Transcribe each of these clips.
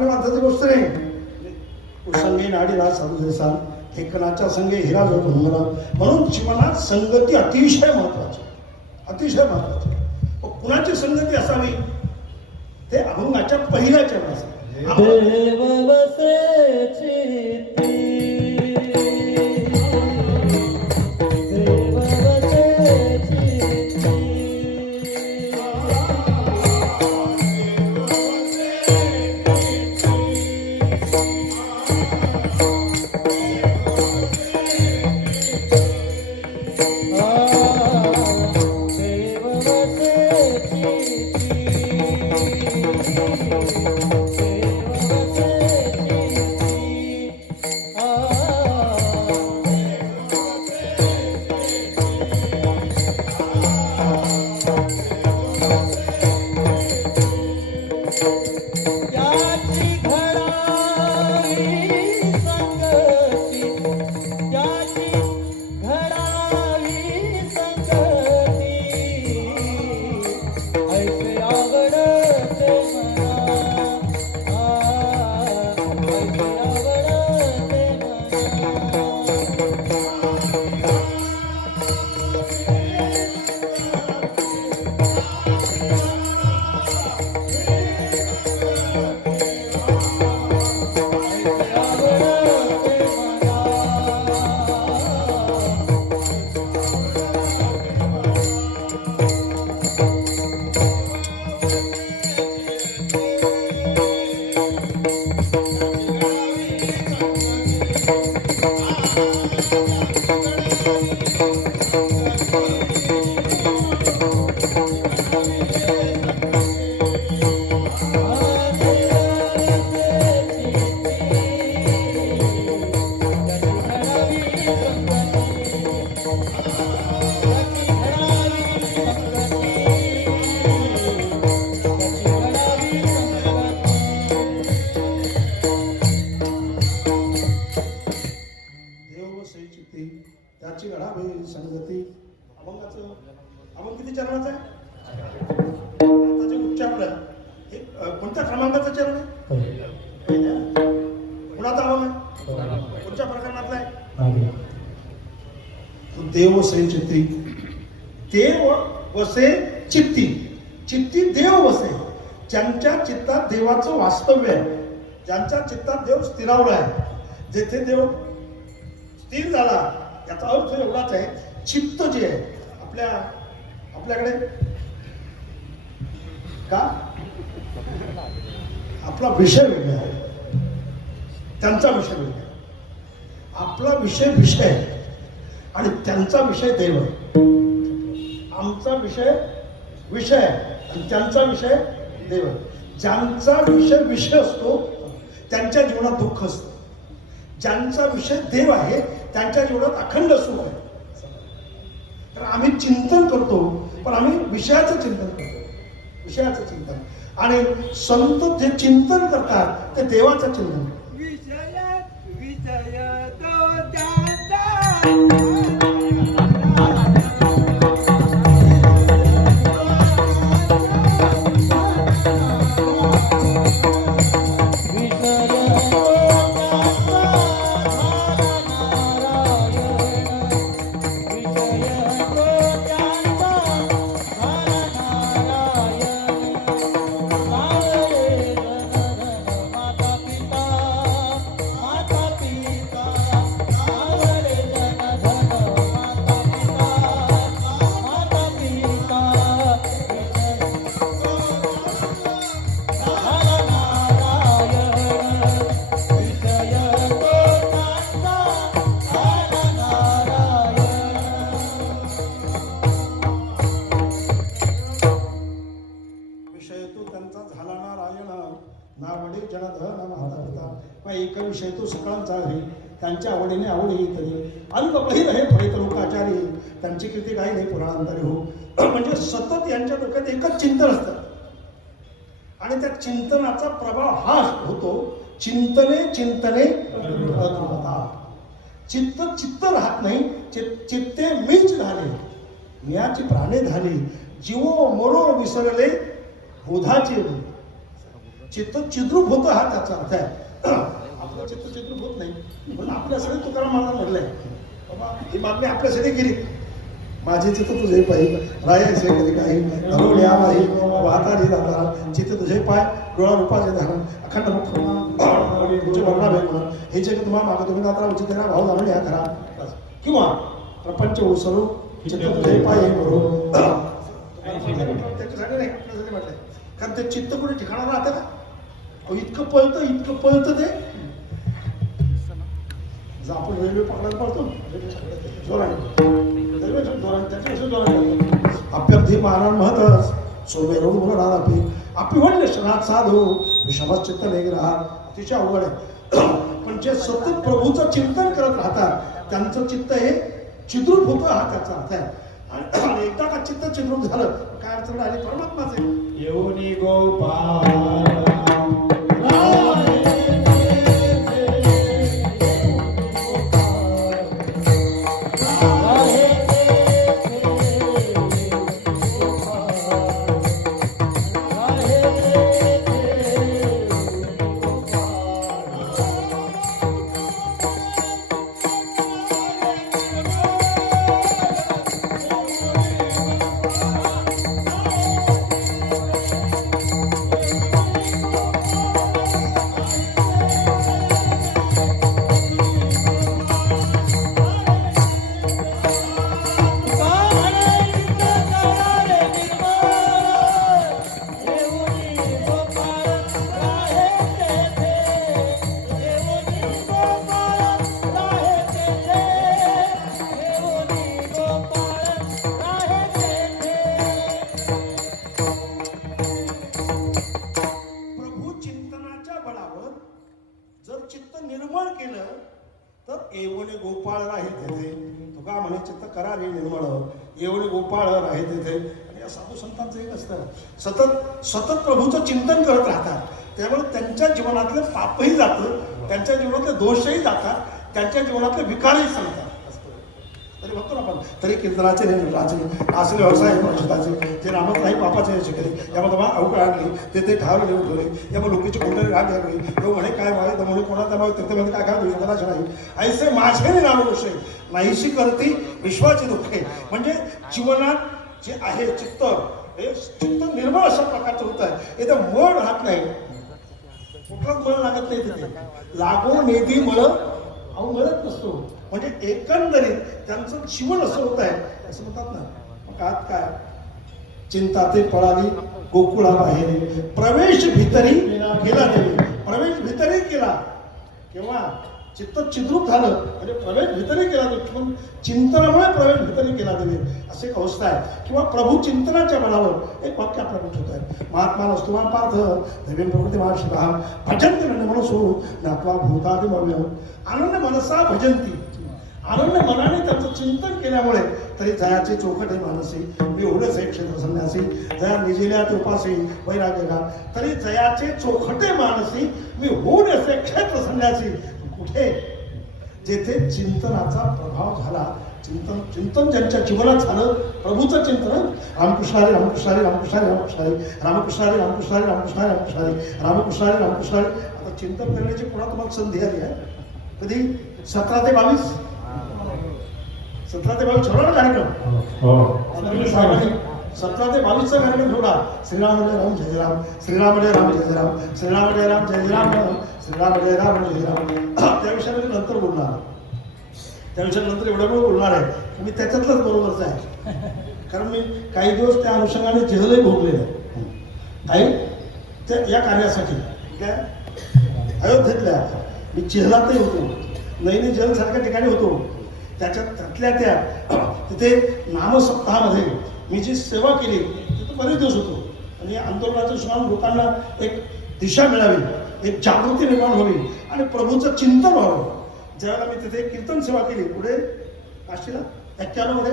सामान्य माणसाची गोष्ट नाही. कुसंगे नाडीला साधू देसाल ठेकणाच्या संगे हिरा जो भंगला म्हणून जीवनात संगती अतिशय महत्वाची अतिशय महत्वाची पण कुणाची संगती असावी? ते अभंगाच्या पहिल्या चरणात देव अभंग किती चरणाचं आहे? आताचे उच्चारण हे कोणत्या क्रमांकाचं चरण आहे. कुणाचा अभंग आहे? कोणत्या प्रकरणातला आहे? तो देव वसे चित्ती. देव वसे चित्ती. चित्ती देव वसे ज्यांच्या चित्तात देवाचं वास्तव्य आहे ज्यांच्या चित्तात देव स्थिरावला आहे जेथे देव स्थिर झाला याचा अर्थ एवढाच आहे चित्त जे आहे आपल्या आपल्याकडे? का? आपला विषय वेगळा आहे. त्यांचा विषय वेगळा आपला विषय विषय आहे. आणि त्यांचा विषय देव आमचा विषय विषय आहे. आणि त्यांचा विषय देव ज्यांचा विषय विषय असतो त्यांच्या जीवनात दुःख असतं. ज्यांचा विषय देव आहे त्यांच्या जीवनात अखंड सुख आहे. तर आम्ही चिंतन करतो पण आम्ही विषयाचं चिंतन करतो. विषयाचं चिंतन. आणि संत जे चिंतन करतात ते देवाचं चिंतन. करतात विषय आहे. त्यांच्या आवडीने आवडी तरी अंत पहिलं हे फळित लोकाचारी त्यांची कृती काही नाही पुराणांतरी हो. म्हणजे सतत यांच्या डोक्यात एकच चिंतन असतं. आणि त्या चिंतनाचा प्रभाव हा होतो चिंतने चिंतने चित्त चित्त राहत नाही चित्ते मीच झाले. मियाची प्राणे झाली. जीव मरो विसरले बोधाचे. चित्त चिद्रूप होतं हा त्याचा अर्थ आहे. आपलं चित्त चिद्रूप होत नाही. म्हणून आपल्यासाठी तुकाराम महाराज म्हटलंय बाबा ही मागणी आपल्यासाठी गेली माझे चित्र तुझे पाहिजे रायाचे कधी काही धरून या बाई वाहता जाता चित्र तुझे पाय डोळा रूपाचे धारण. अखंड मुख तुझे वर्णा भेट म्हणून. हे जे तुम्हाला मागे तुम्ही दात्रा उचित तेरा भाऊ जाणून या खरा किंवा प्रपंच उसरू चित्र तुझे पाय हे करू त्याच्यासाठी नाही आपल्यासाठी म्हटलंय. कारण ते चित्त कुठे ठिकाणा राहतं का? इतकं पळतं इतकं पळतं ते. जर आपण रेल्वे पकडायला पडतो जोराने रेल्वेच्या जोराने त्याच्यापेक्षा जोराने अप्यर्थी मारण महतच सोमे रोग म्हणून राहते आपली म्हणले शनात साधू विषमच चित्त नाही राहत अतिशय अवघड आहे. पण जे सतत प्रभूचं चिंतन करत राहतात त्यांचं चित्त हे चिद्रूप होतं हा त्याचा अर्थ आहे. आणि एकदा का चित्त चिद्रूप झालं काय अडचण आली परमात्माचे येऊनी गोपाल असतं. सतत सतत प्रभूचं चिंतन करत राहतात. त्यामुळे त्यांच्या जीवनातलं पापही जातं त्यांच्या जीवनातले दोषही जातात त्यांच्या जीवनातले विकारही सांगतात. तरी बघतो ना आपण. तरी कीर्तनाचे राजे असले व्यवसाय परिषदाचे ते रामत नाही बापाचे शिकले यामध्ये मला अवघड आणली ते ते ठार लिहून ठेवले यामुळे लोकांची कोणतरी राग लागली किंवा म्हणे काय व्हावे तर म्हणे कोणाला त्यामुळे तीर्थमध्ये काय काय दुष्पदाच नाही. ऐसे माझे नाव दोष नाहीशी करती विश्वाची दुःखे म्हणजे जीवनात जे आहे चित्त हे चित्त निर्मळ अशा प्रकारचं होत आहे. इथं मळ राहत नाही. कुठलाच मळ लागत नाही तिथे. लागो नेदी मळ अहो मळत नसतो. म्हणजे एकंदरीत त्यांचं जीवन असं होत आहे. असं म्हणतात ना. मग आत काय? चिंता ते पळाली गोकुळा बाहेर. प्रवेश भितरी केला देवी प्रवेश भितरी केला केव्हा? चित्त चिद्रूप झालं म्हणजे प्रवेश भीतरी केला पण चिंतनामुळे प्रवेश भीतरी केला देवी असे एक अवस्था आहे. किंवा प्रभू चिंतनाच्या बळावर एक वाक्य आपल्या होत आहे. महात्मा वस्तुमान पार्थ देवेन प्रकृती महाशिवा भजंती म्हणून सोडू नात्वा भूतादी मव्य आनंद मनसा भजंती आनंद मनाने त्याचं चिंतन केल्यामुळे तरी जयाचे चौकटे मानसी. मी एवढंच आहे क्षेत्र संन्यासी. जया निजिल्या ते उपासी वैराग्य तरी जयाचे चोखटे मानसी. मी होऊन असे क्षेत्र संन्यासी. कुठे? जेथे चिंतनाचा प्रभाव झाला चिंतन चिंतन ज्यांच्या जीवनात झालं प्रभूचं चिंतन रामकृष्णारी रामकृष्णारी रामकृष्णारी रामकृष्णारी रामकृष्णारी रामकृष्णारी रामकृष्णारी रामकृष्णारी रामकृष्णारी रामकृष्णारी आता चिंतन करण्याची पुन्हा तुम्हाला संधी आली आहे. कधी? सतरा ते बावीस? सतरा ते बावीस. ठेवला ना कार्यक्रम साहेबांनी सतरा ते बावीसचा कार्यक्रम थोडा श्रीराम जय राम जय राम श्रीराम जय राम जय राम श्रीराम जय राम जय राम श्रीराम जय राम जय राम त्या विषयामध्ये नंतर बोलणार. त्या विषयानंतर एवढं वेळ बोलणार आहे. मी त्याच्यातलंच बरोबरच आहे. कारण मी काही दिवस त्या अनुषंगाने जेलही भोगलेलं आहे. काही त्या या कार्यासाठी त्या अयोध्येतल्या मी जेलातही होतो. नैनी जेलसारख्या ठिकाणी होतो. त्याच्यात त्यातल्या त्या तिथे नामसप्ताहामध्ये मी जी सेवा केली तिथं बरेच दिवस होतो. आणि या आंदोलनाच्या लोकांना एक दिशा मिळावी एक जागृती निर्माण व्हावी आणि प्रभूचं चिंतन व्हावं. ज्यावेळेला मी तिथे कीर्तन सेवा केली पुढे काशीला एक्क्याण्णवमध्ये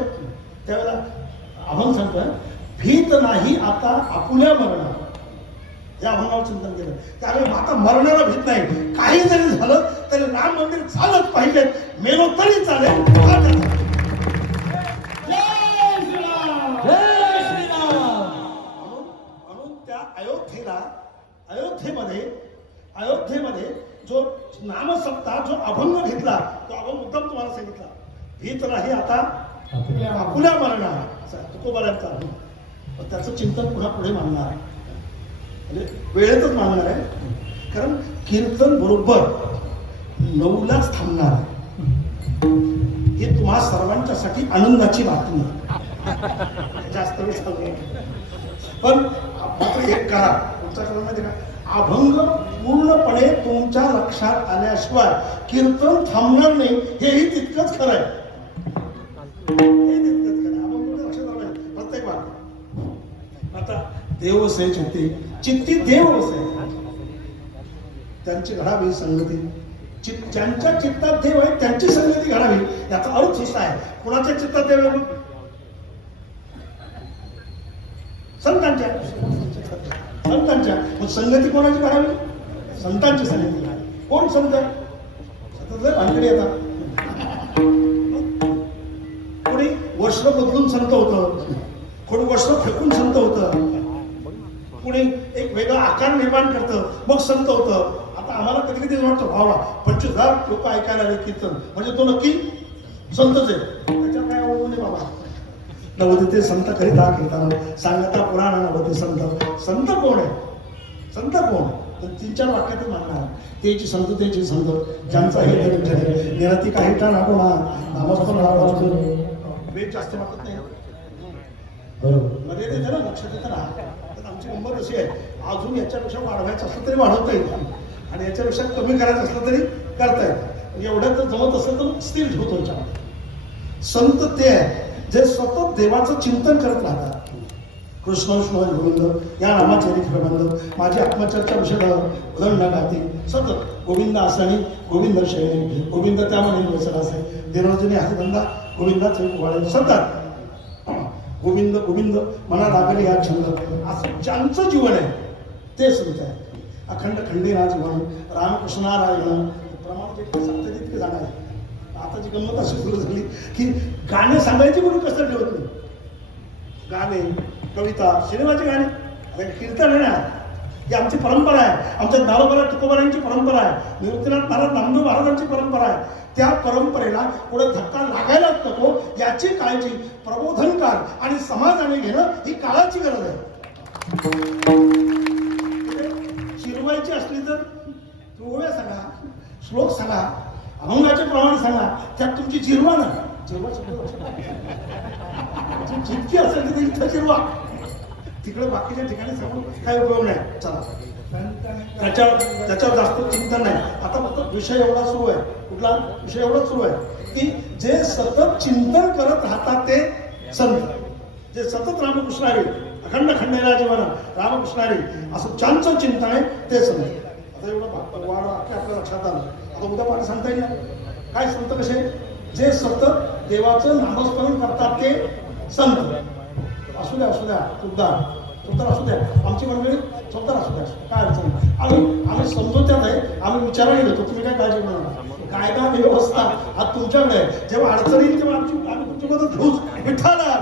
त्यावेळेला अभंग सांगतोय भीत नाही आता आपुल्या मरणा या अभंगावर चिंतन केलं. त्यावेळी आता मरणाला भीत नाही. काही जरी झालं तरी राम मंदिर झालंच पाहिजे. मेलो तरी चालेल हा त्याचा. जय श्रीराम म्हणून म्हणून त्या अयोध्येला अयोध्ये अयोध्येमध्ये अयोध्येमध्ये जो नामसत्ता जो अभंग घेतला तो अभंग मुद्दाम तुम्हाला सांगितला. भीत नाही आता. आपुल्या मरणार. तुकोबाऱ्यांचा पण त्याचं चिंतन पुन्हा पुढे मांडणार. म्हणजे वेळेतच मांडणार आहे. कारण कीर्तन बरोबर नऊलाच थांबणार आहे. ही तुम्हा सर्वांच्यासाठी आनंदाची बातमी आहे. जास्त वेळ सांगू. पण मात्र एक करा. तुमचा माहिती का अभंग पूर्णपणे तुमच्या लक्षात आल्याशिवाय कीर्तन थांबणार नाही हेही तितकंच खरं आहे. लक्षात प्रत्येक वाक्य आता देव वसे चित्ती चित्ती देव त्यांची घडावी संगती. चित ज्यांच्या चित्तात देव आहे त्यांची संगती घडावी. याचा अर्थ असा आहे कुणाच्या चित्तात देव आहे संतांच्या. संतांच्या. मग संगती कोणाची घडावी? संतांची सानिध्य घडावी कोण संत? सतत लय येतात कोणी वस्त्र बदलून संत होतं. कोणी वस्त्र फेकून संत होतं. कोणी एक वेगळा आकार निर्माण करतं. मग संत होतं. आता आम्हाला कधी कधी वाटतं व्हावा पंचवीस हजार लोक ऐकायला आले कीर्तन. म्हणजे तो नक्की संतच आहे. त्याच्यात काय आवडून नाही बाबा? नवोदिते संत करीता कीर्तन. सांगता पुराण नवदे संत. संत कोण आहे? संत कोण? तर तीन चार वाक्यात मागणार तेची संत तेची संत ज्यांचा हे तरी निरती काही का नागोणा नामस्मरण रामाचं. वेद जास्त वाटत नाही. बरोबर. मध्ये येते ना लक्षात येतं ना. तर आमची गंमत अशी आहे अजून याच्यापेक्षा वाढवायचं असलं तरी वाढवता येईल आणि याच्यापेक्षा कमी करायचं असलं तरी करता येईल म्हणजे एवढ्यात जर जमत असेल तर स्थिर ठेवतो याच्यामध्ये संत ते आहे जे सतत देवाचं चिंतन करत राहतात. कृष्ण विष्णू गोविंद या नामाचे हरी प्रबंध माझी आत्मचर्चा विषय उदंड गाते सतत. गोविंद आसानी गोविंद शैली गोविंद त्यामध्ये व्यसन असे. दिनरजनी हसबंदा गोविंदाचे कुवाळे सतत. गोविंद गोविंद मना लागले या छंद. असं ज्यांचं जीवन आहे ते संत आहे. अखंड खंडेरा म्हणून रामकृष्णारायण. प्रमाण जे सांगते तितके जाणार आहे आताची गंमत अशी सुरू झाली की गाणे सांगायची म्हणून कसं ठेवत नाही? गाणे कविता सिनेमाचे गाणे. कीर्तन आहे ना ही आमची परंपरा आहे. आमच्या दारोबाला तुकोबारांची परंपरा आहे. निवृत्तीनाथ महाराज नामदेव महाराजांची परंपरा आहे. त्या परंपरेला पुढे धक्का लागायलाच नको याची काळजी प्रबोधनकार आणि समाजाने घेणं ही काळाची गरज आहे. शिरवायची असली तर ओव्या सांगा श्लोक सांगा अभंगाचे प्रमाण सांगा त्यात तुमची जिरवा नका. जेव्हा शिकलो जितकी असेल तिथे इथं जिरवा तिकडे बाकीच्या ठिकाणी सांगून काय उपयोग नाही. चला. त्याच्यावर त्याच्यावर जास्त चिंतन नाही. आता फक्त विषय एवढा सुरू आहे. कुठला? विषय एवढा सुरू आहे की जे सतत चिंतन करत राहतात ते संत. जे सतत रामकृष्णारी अखंड खंडेला जीवन रामकृष्णारी असं ज्यांचं चिंतन आहे ते संत. आता एवढं वाढ आपल्या लक्षात आलं. आता उद्या पाणी सांगता येईल. काय संत कसे? जे सतत देवाचं नामस्मरण करतात ते संत. असू द्या असू द्या उद्धार. सुद्धा असू द्या. आमची मंडळी सुद्धा असू द्या. काय अडचण नाही. आम्ही आम्ही समजूत्यात आहे. आम्ही विचाराने घेतो. तुम्ही काय काळजी करू नका कायदा व्यवस्था हा तुमच्याकडे आहे. जेव्हा अडचण येईल तेव्हा आमची आम्ही तुमची मदत घेऊच. विठाला.